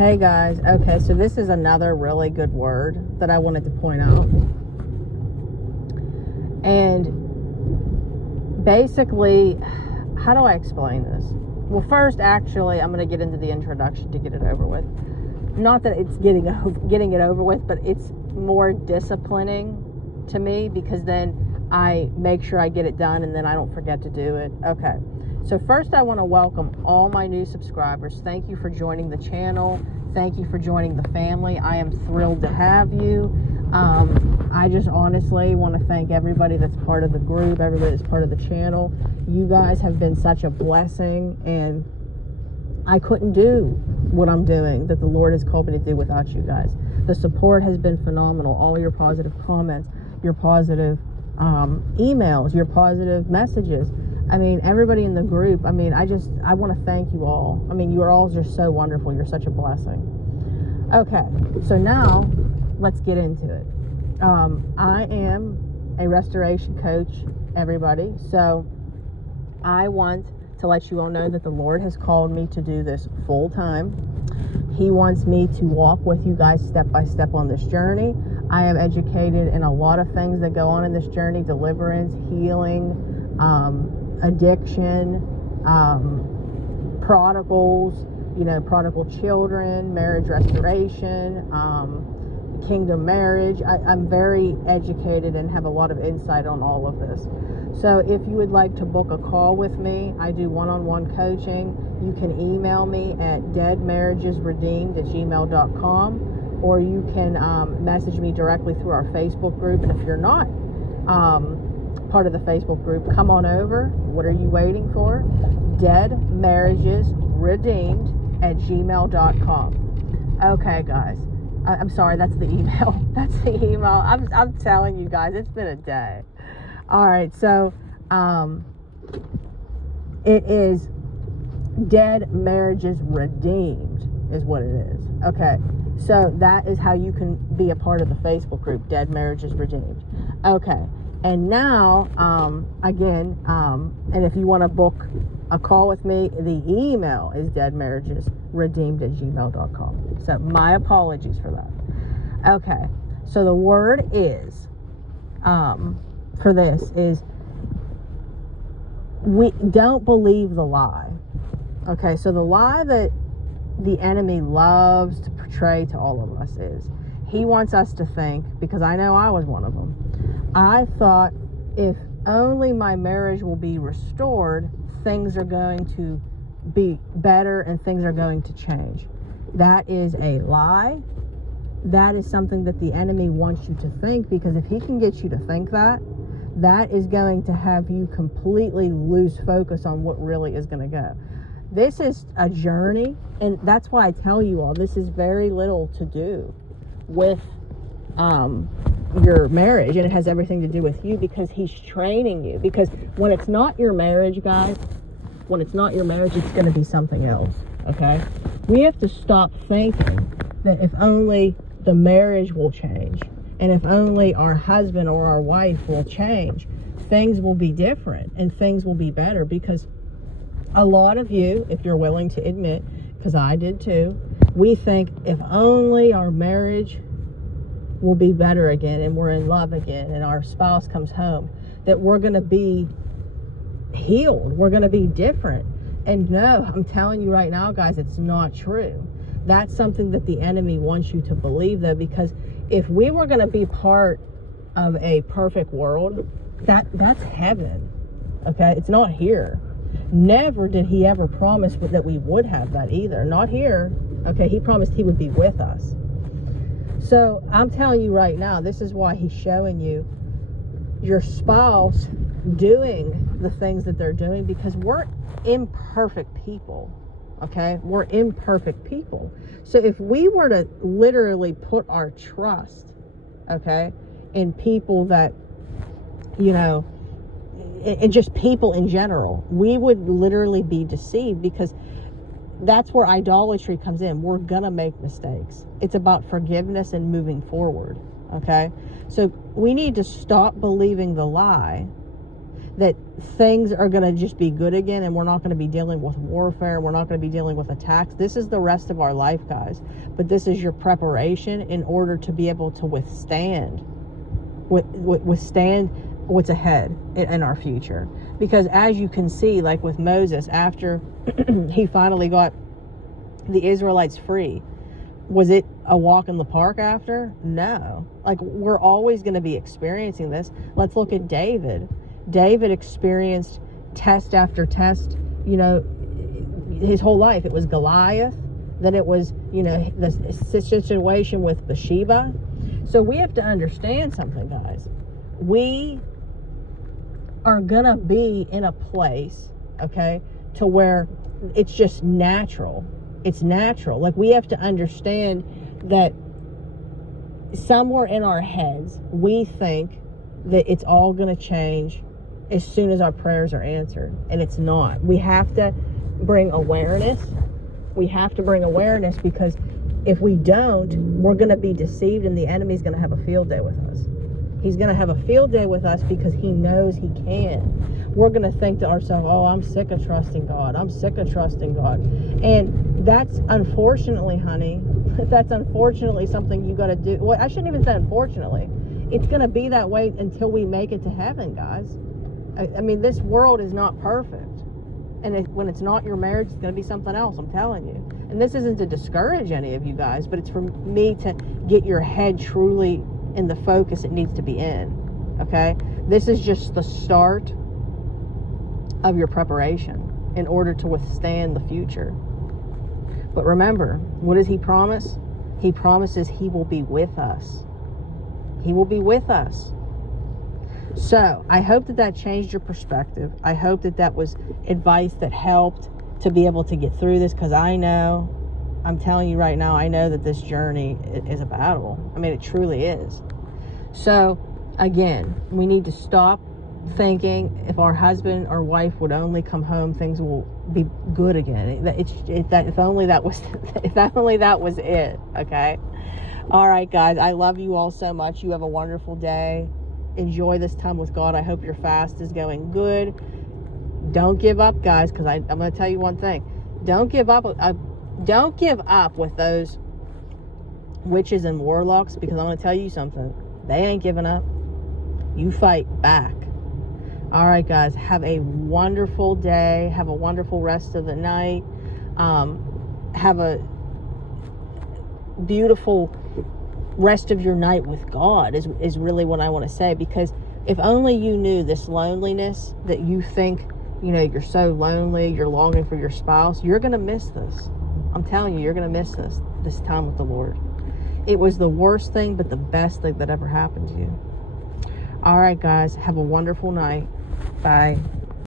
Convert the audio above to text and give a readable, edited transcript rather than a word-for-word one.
Hey guys, okay, so this is another really good word that I wanted to point out. And basically, how do I explain this? Well, first, actually, I'm going to get into the introduction to get it over with. Not that it's getting it over with, but it's more disciplining to me, because then I make sure I get it done and then I don't forget to do it. Okay. So first, I want to welcome all my new subscribers. Thank you for joining the channel. Thank you for joining the family. I am thrilled to have you. I just honestly want to thank everybody that's part of the group, everybody that's part of the channel. You guys have been such a blessing, and I couldn't do what I'm doing, that the Lord has called me to do, without you guys. The support has been phenomenal. All your positive comments, your positive emails, your positive messages. I mean, everybody in the group, I want to thank you all. I mean, you are all just so wonderful. You're such a blessing. Okay, so now let's get into it. I am a restoration coach, everybody. So I want to let you all know that the Lord has called me to do this full time. He wants me to walk with you guys step by step on this journey. I am educated in a lot of things that go on in this journey: deliverance, healing, addiction, prodigals, prodigal children, marriage restoration, kingdom marriage. I'm very educated and have a lot of insight on all of this. So if you would like to book a call with me, I do one-on-one coaching. You can email me at deadmarriagesredeemed@gmail.com, or you can message me directly through our Facebook group. And if you're not part of the Facebook group, come on over. What are you waiting for? deadmarriagesredeemed@gmail.com. Okay, guys. I'm sorry, that's the email. That's the email. I'm telling you guys, it's been a day. All right, so it is Dead Marriages Redeemed is what it is. Okay, so that is how you can be a part of the Facebook group, Dead Marriages Redeemed. Okay, and now, again, and if you want to book a call with me, the email is deadmarriagesredeemed@gmail.com. So my apologies for that. Okay, so the word is, for this is, we don't believe the lie. Okay, so the lie that the enemy loves to portray to all of us is, he wants us to think, because I know I was one of them, I thought if only my marriage will be restored, things are going to be better and things are going to change. That is a lie. That is something that the enemy wants you to think, because if he can get you to think that, that is going to have you completely lose focus on what really is going to go. This is a journey, and that's why I tell you all, this is very little to do with your marriage, and it has everything to do with you, because he's training you. Because when it's not your marriage, guys, when it's not your marriage, it's going to be something else. Okay, we have to stop thinking that if only the marriage will change, and if only our husband or our wife will change, things will be different and things will be better. Because a lot of you, if you're willing to admit, because I did too, we think if only our marriage will be better again and we're in love again and our spouse comes home, that we're going to be healed, we're going to be different. And no, I'm telling you right now, guys, it's not true. That's something that the enemy wants you to believe, though, because if we were going to be part of a perfect world, that's heaven. Okay, it's not here. Never did he ever promise that we would have that either. Not here. Okay, he promised he would be with us. So I'm telling you right now, this is why he's showing you your spouse doing the things that they're doing, because we're imperfect people. Okay, we're imperfect people. So if we were to literally put our trust, okay, in people that, and just people in general, we would literally be deceived, because that's where idolatry comes in. We're gonna make mistakes. It's about forgiveness and moving forward. Okay, so we need to stop believing the lie that things are going to just be good again, and we're not going to be dealing with warfare. We're not going to be dealing with attacks. This is the rest of our life, guys. But this is your preparation in order to be able to withstand what's ahead in our future. Because as you can see, like with Moses, after he finally got the Israelites free, was it a walk in the park after? No. Like, we're always going to be experiencing this. Let's look at David. David experienced test after test, you know, his whole life. It was Goliath, then it was, you know, the situation with Bathsheba. So we have to understand something, guys. We are gonna be in a place, okay, to where it's just natural. It's natural. Like, we have to understand that somewhere in our heads, we think that it's all gonna change as soon as our prayers are answered, and it's not. We have to bring awareness. We have to bring awareness, because if we don't, we're going to be deceived, and the enemy's going to have a field day with us. He's going to have a field day with us because he knows he can. We're going to think to ourselves, oh, I'm sick of trusting God. I'm sick of trusting God. And that's unfortunately, honey, that's unfortunately something you got to do. Well, I shouldn't even say unfortunately. It's going to be that way until we make it to heaven, guys. I mean, this world is not perfect. And when it's not your marriage, it's going to be something else, I'm telling you. And this isn't to discourage any of you guys, but it's for me to get your head truly in the focus it needs to be in, okay? This is just the start of your preparation in order to withstand the future. But remember, what does he promise? He promises he will be with us. He will be with us. So I hope that changed your perspective. I hope that was advice that helped to be able to get through this, because I'm telling you right now, I know that this journey is a battle. I mean, it truly is. So again, we need to stop thinking if our husband or wife would only come home, things will be good again. If only that was it. Okay. All right, guys, I love you all so much. You have a wonderful day. Enjoy this time with God. I hope your fast is going good. Don't give up, guys, because I'm going to tell you one thing. Don't give up. Don't give up with those witches and warlocks, because I'm going to tell you something. They ain't giving up. You fight back. All right, guys, have a wonderful day. Have a wonderful rest of the night. Have a beautiful rest of your night with God is really what I want to say, because if only you knew this loneliness that you think, you know, you're so lonely, you're longing for your spouse, you're going to miss this. I'm telling you, you're going to miss this time with the Lord. It was the worst thing, but the best thing that ever happened to you. All right, guys, have a wonderful night. Bye.